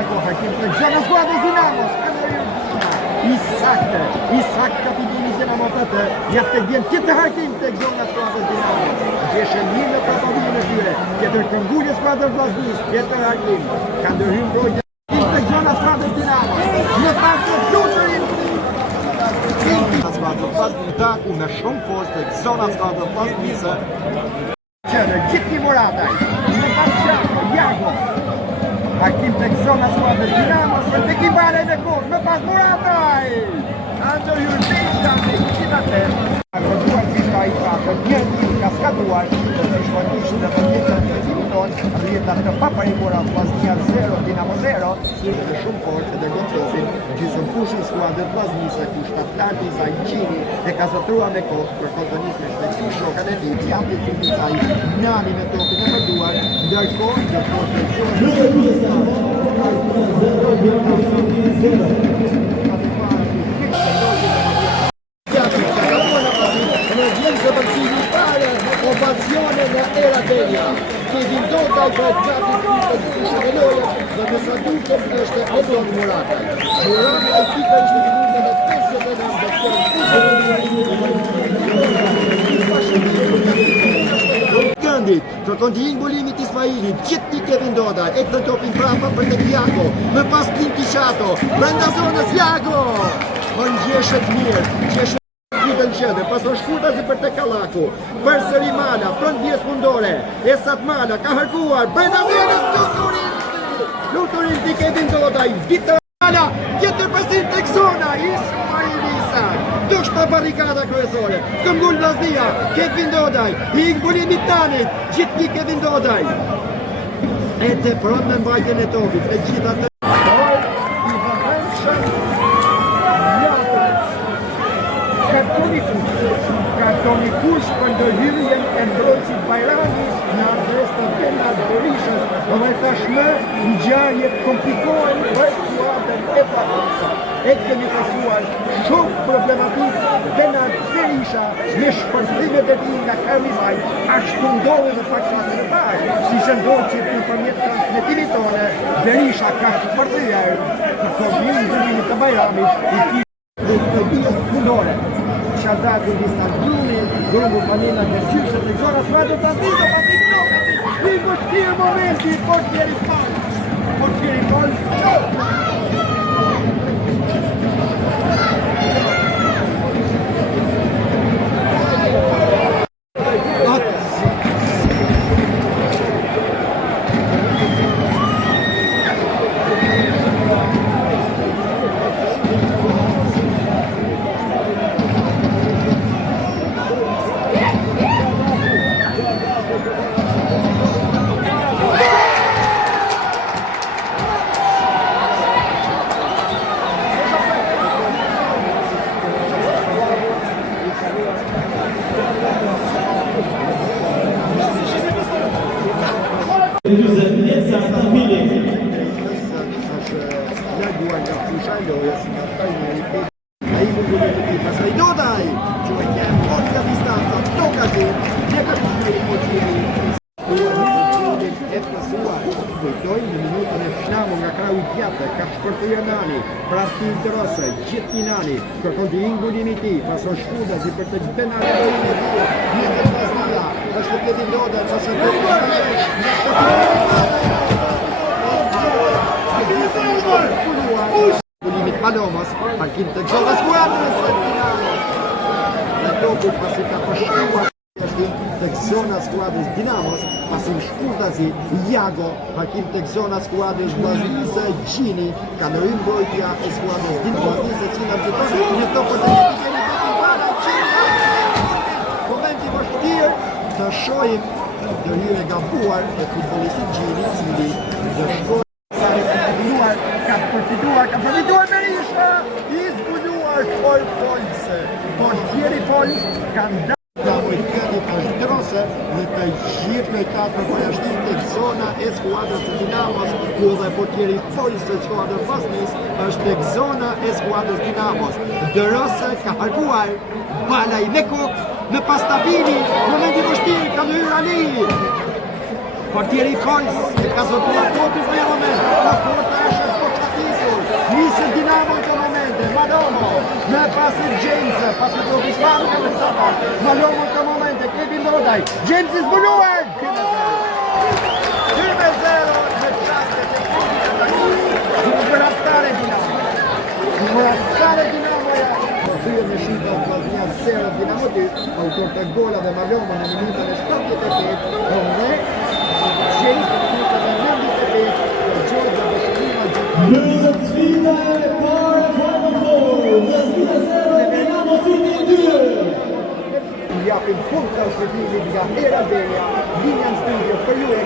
Iago, hakim të gjënë skuadrës Dinamos. Isak kapiteni Dinamo të jaftë vjen tjetër hakim të gjënë skuadrës Dinamos. Gjeshe një në pasavimin e tyre, tjetër këngullje skuadrës Vllaznis, tjetër hakim. Ka ndërhym brojtje të gjënë skuadrës Dinamos. Në pas të flutërin skuadrës Vllaznis taku me shumë forcë të zona skuadrës Vllaznisë. Qërë gjithë një Morataj, në pas qërë, Iago. Hakim të zona skuadrës Dinamos, e të kimbare në kur, në pas Morataj. Andër Jurbic, gjithate. Akërduar si shka i pasër, njërë ka skaduar, të si shkondishë dhe të njëtë të zimiton, rjetat të paparimura Vllaznia 0, Dinamo 0, dhe shumë fort edhe Gotopin, gjysën fushin skuadrët Vllaznisë, ku shtatlati Zajqini e ka zotrua me kohë për kontonisme shtetësi shokat e ti, Pjati Filicaj, Nani me topin e përduar, ndërkohë dhe ovazione da era Delia che vinto dal Giavi di Shkoloja dhe në sadukëm është Edon Murata. Murata e ekipa është në mundë dhe tesë dhe në Këndit, kërkon të imbulimit Ismailit, gjithë një Kevin Dodaj, e këtë topin prapa për të Iago, më pas Tim Kishato, brenda zonës Iago! Më ngjeshet mirë, ngjeshet në qëndër, pasër shkurtazi për të Kallaku, për sëri Mala, front vjes mundore, Esat Mala, ka hërkuar, brenda zonës Luturin t'i Kevin Dodaj, ditë Mala, tjetër pësin të këzona, Ismail Isa, dush pa barrikada kryesore, këmgull Vllaznia, Kevin Dodaj, i imbulimit Tanit, gjithë një Kevin Dodaj, e të pron me mbajtjen e topit, e gjitha të Kartoni kush për ndërhyrjen e mbrojtësit Bajrami në adres të Bernard Berishës, dhe tashmë ngjarjet komplikohen për skuadrën e Patrica. E kemi pasuar shumë problematik Bernard Berisha me shpërthimet e tij nga Karlivaj, ashtu ndodhi dhe pak më të parë, si që ndodhi që nëpërmjet transmetimit tonë, Berisha ka shpërthyer në koordinim të Bajramit i të bijës mundore. Shadaku di Stambuli, grupu Panina në qyshët e zona smadë të azito, i gështirë momenti, portieri Pol, Dodaj, čujte, potka distanca, dokazi, njega i motivi. Kujtoj në minutën e fshnamo nga kraju Pjate, ka shpërthyr Nani, prafti të Rose, gjithë një Nani, kërkon të ingullimi ti, paso shkudazi për të Bernard Berishë, njëtë të Vllaznia, është Kevin Dodaj, pasë të Ingulimit Palomos, parkim të gjova skuadrës e Dinamos. Në toku pasi ka përshkuar të zona skuadrës Dinamos, pasim shkurtazi Iago, parkim të zona skuadrës Vllaznisë Gjini, ka në mbrojtja e skuadrës Dinamos, Vllaznisë që në gjithë në tokët e momenti vështirë të shohim ndërhyrje gabuar e futbollistit Gjini, cili dëshkoi ka përfituar Berisha, i zbuluar Polse, portieri Pols kanë Drose në të gjithë lojtarët për përjashtim të zona e skuadrës të Dinamos, ku dhe portieri Pols të skuadrës Vllaznisë është tek zona e skuadrës Dinamos. Drose ka harkuar bala i me kokë në Pastafini, momenti vështirë ka ndërhyrë Ali. Portieri Pols e ka zotuar topin për një moment, porta është në pasit James, pasit Robishman, Malomo të momente, Kevin Dodaj, James i zbuluar! 2-0 në qastet e Vërastare Dinamo. Vërastare Dinamo ja. Dyre me shita të vazhnja 0 Dinamo 2, autor të gola dhe Malomo në minuta në 78, dhe James në minuta në 95, për Gjorë dhe Bëshërima Në sfida e parë Final Four, në sfida 0 Dinamo City 2. Japim fund të shëtimit nga Era Beria, linja në studio për ju e